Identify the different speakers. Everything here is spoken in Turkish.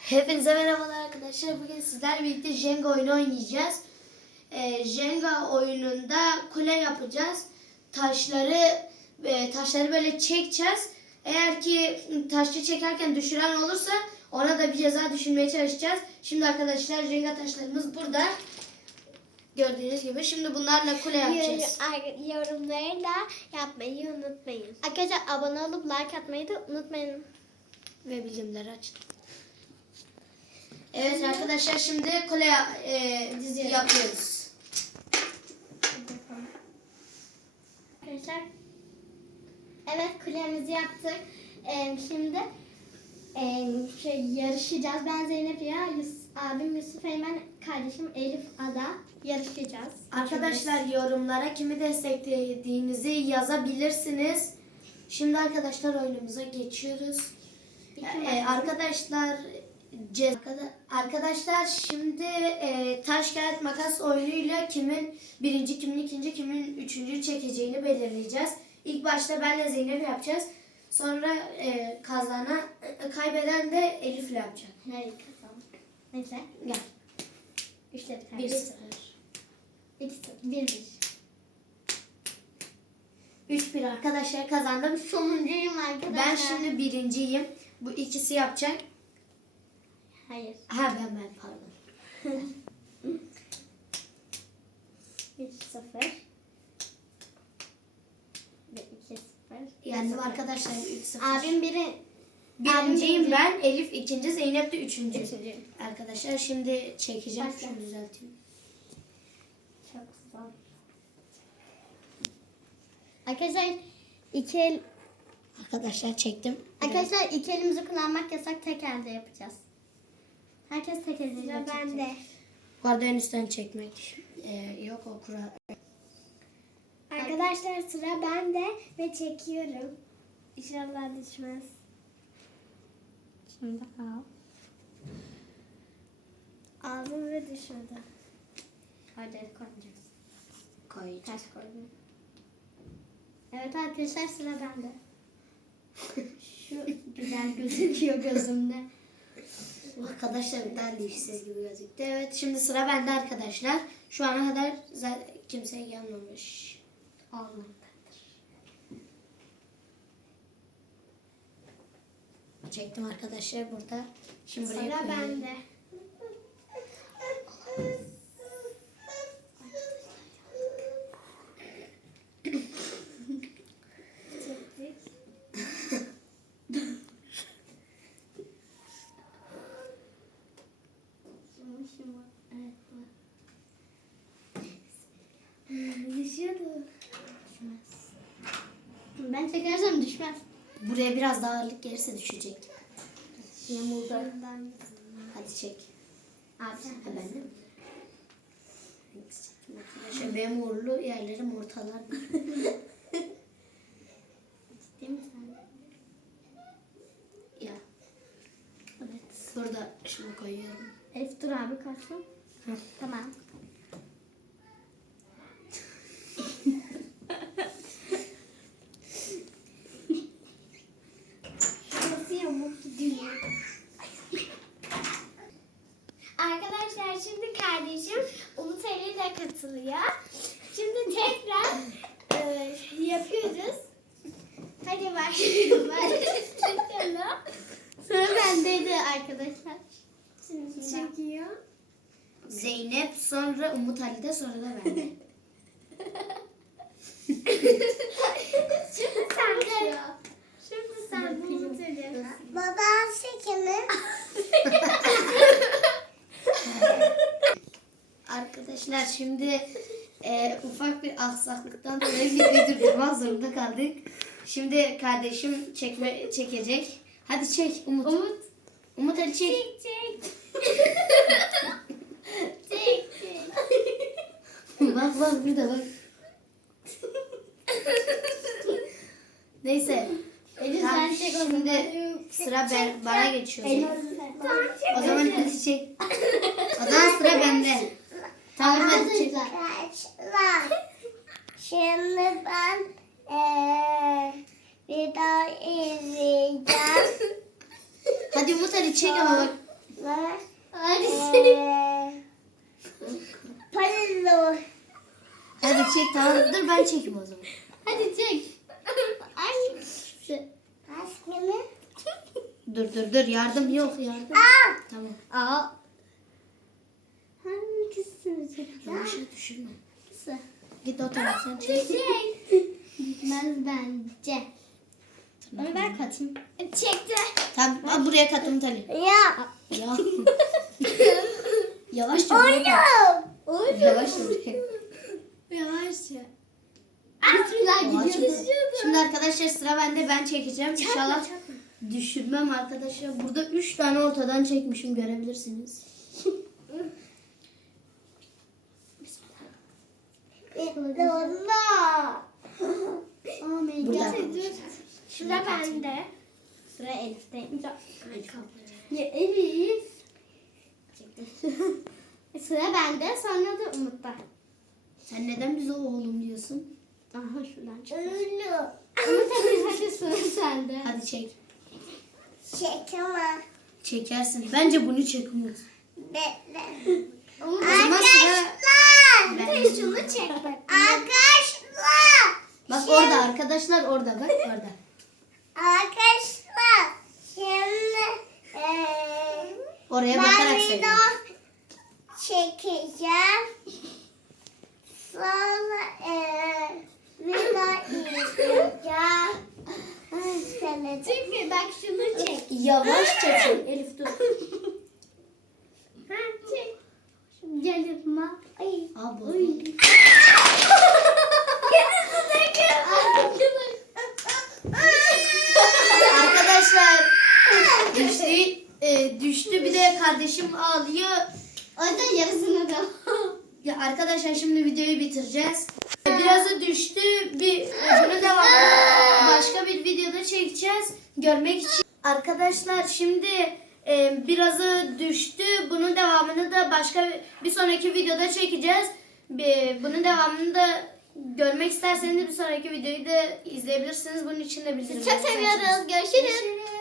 Speaker 1: Hepinize merhabalar arkadaşlar. Bugün sizlerle birlikte Jenga oyunu oynayacağız. Jenga oyununda kule yapacağız. Taşları böyle çekeceğiz. Eğer ki taşı çekerken düşüren olursa ona da bir ceza düşünmeye çalışacağız. Şimdi arkadaşlar Jenga taşlarımız burada. Gördüğünüz gibi şimdi bunlarla kule yapacağız.
Speaker 2: Yorumları da yapmayı unutmayın. Arkadaşlar abone olup like atmayı da unutmayın.
Speaker 1: Ve bildirimleri açın. Evet arkadaşlar şimdi kule yapıyoruz.
Speaker 2: Arkadaşlar evet kulemizi yaptık. Şimdi yarışacağız. Ben Zeynep ya, abim Yusuf Eymen, kardeşim Elif Ada yarışacağız.
Speaker 1: Arkadaşlar yorumlara kimi desteklediğinizi yazabilirsiniz. Şimdi arkadaşlar oyunumuza geçiyoruz. Arkadaşlar şimdi taş kağıt makas oyunuyla kimin birinci, kimin ikinci, kimin üçüncü çekeceğini belirleyeceğiz. İlk başta benle Zeynep yapacağız. Sonra kaybeden de Elif'le yapacak.
Speaker 2: Nereye kazandık? Neyse.
Speaker 1: Gel.
Speaker 2: 1-0. 1-1.
Speaker 1: 3-1 arkadaşlar kazandım.
Speaker 2: Sonuncuyum arkadaşlar.
Speaker 1: Ben şimdi birinciyim. Bu ikisi yapacak.
Speaker 2: Hayır.
Speaker 1: Ben pardon.
Speaker 2: 3-0 ve 2-0.
Speaker 1: Yendim arkadaşlar 3-0.
Speaker 2: Abim
Speaker 1: Birinciyim ben. Elif ikinci, Zeynep de üçüncü.
Speaker 2: Üçüncü.
Speaker 1: Arkadaşlar şimdi çekeceğim.
Speaker 2: Başla.
Speaker 1: Şunu düzelteyim.
Speaker 2: Çok zor. Arkadaşlar iki el...
Speaker 1: Arkadaşlar çektim.
Speaker 2: Arkadaşlar iki elimizi kullanmak yasak, tek elde yapacağız. Herkes tek eliyle çekecek. Ben de.
Speaker 1: Bu arada en üstten çekmek yok o kural.
Speaker 2: Arkadaşlar sıra bende ve çekiyorum. İnşallah düşmez. Şimdi al. Aldım ve düşmedi. Hadi koyacağız.
Speaker 1: Koyacağım.
Speaker 2: Taş koydum. Evet arkadaşlar sıra bende. Şu güzel gözüküyor gözümde.
Speaker 1: Arkadaşlar daha dişsiz gibi gözüktü. Evet şimdi sıra bende arkadaşlar. Şu ana kadar kimse yanmamış. Çektim arkadaşlar burada. Şimdi buraya
Speaker 2: Sıra
Speaker 1: koyuyorum.
Speaker 2: bende. Düşüyordu. Düşmez. Ben çekersem düşmez.
Speaker 1: Buraya biraz daha ağırlık gelirse düşecek.
Speaker 2: Yamuldu.
Speaker 1: Hadi çek.
Speaker 2: Abi
Speaker 1: Ben de mi? Arkadaşlar benim uğurlu yerlerim ortalar.
Speaker 2: değil mi sen?
Speaker 1: Ya
Speaker 2: Evet.
Speaker 1: burada şunu koyuyorum.
Speaker 2: Elif dur abi kaçsın. Tamam. Nasıl yamuk gidiyor? Arkadaşlar şimdi kardeşim Umut Ali de katılıyor. Şimdi tekrar yapıyoruz. Hadi başlayalım. Sıra bendeydi arkadaşlar. Şimdi çekiyor.
Speaker 1: Zeynep, sonra Umut Ali'de, sonra da ben.
Speaker 2: Şimdi sen de. Şimdi sen Umut Ali. Baba çekimi.
Speaker 1: Arkadaşlar şimdi ufak bir aksaklıktan dolayı videoyu durdurmak zorunda kaldık. Şimdi kardeşim çekecek. Hadi çek Umut. Umut Ali çek.
Speaker 2: Çek. Çek.
Speaker 1: Bak burada bak.
Speaker 2: Neyse. Elif sen çek o zaman.
Speaker 1: Şimdi sıra bana geçiyor.
Speaker 2: Elif.
Speaker 1: O zaman hadi çek. O zaman sıra bende. Tamam hadi çek.
Speaker 2: Şimdi ben video izleyeceğim.
Speaker 1: Hadi Umut Ali çek ama bak.
Speaker 2: Hadi Palo.
Speaker 1: Hadi çek, tamam. Dur ben çekeyim o zaman.
Speaker 2: Hadi çek. Ay. Aşkını.
Speaker 1: Dur yardım yok yardım. Tamam.
Speaker 2: Aa. Hangisini çekeceğim?
Speaker 1: Yavaş düşürme.
Speaker 2: Hangisi?
Speaker 1: Git o tarafa çek.
Speaker 2: Gitmez bence. Onu ver katayım. Çekti.
Speaker 1: Tamam al buraya katım Tali.
Speaker 2: Ya.
Speaker 1: Ya. Yavaşça buraya. Yavaşça buraya.
Speaker 2: Yavaşça. Bismillah gidiyoruz.
Speaker 1: Şimdi arkadaşlar sıra bende, ben çekeceğim. İnşallah düşürmem arkadaşlar. Burada 3 tane ortadan çekmişim, görebilirsiniz.
Speaker 2: Allah. Oh my
Speaker 1: Burada.
Speaker 2: god. Sıra bende. Sıra Elif'te. Ya Elif. Sıra bende, sonra da Umut'ta.
Speaker 1: Sen neden bize oğlum diyorsun?
Speaker 2: Aha şuradan çıkıyor. Umut hadi sıra sende.
Speaker 1: Hadi çek.
Speaker 3: Çek ama.
Speaker 1: Çekersin. Bence bunu çek Umut.
Speaker 3: Bekle.
Speaker 2: Umut
Speaker 1: O zaman sıra
Speaker 2: hadi şunu çek bak.
Speaker 3: Arkadaşlar.
Speaker 1: bak orada arkadaşlar, orada bak orada.
Speaker 3: Arkadaşlar. Şimdi
Speaker 1: Oraya bakarak
Speaker 3: ben
Speaker 1: söyle.
Speaker 3: video çekeceğim. Sonra video izleyeceğim. Sana
Speaker 2: Çünkü bak şunu çek.
Speaker 1: Yavaşça çek.
Speaker 2: Elif dur. Ha çek. Gel yapma. Ay.
Speaker 1: Abi. Arkadaşlar düştü bir de kardeşim ağlıyor.
Speaker 2: O da yarısını da.
Speaker 1: Ya arkadaşlar şimdi videoyu bitireceğiz. Birazı düştü. Bunu devam başka bir videoda çekeceğiz. Görmek için. Arkadaşlar şimdi birazı düştü. Bunun devamını da başka bir sonraki videoda çekeceğiz. Bunun devamını da görmek isterseniz bir sonraki videoyu da izleyebilirsiniz. Bunun için de bildirimleri
Speaker 2: Çok seviyoruz. Görüşürüz.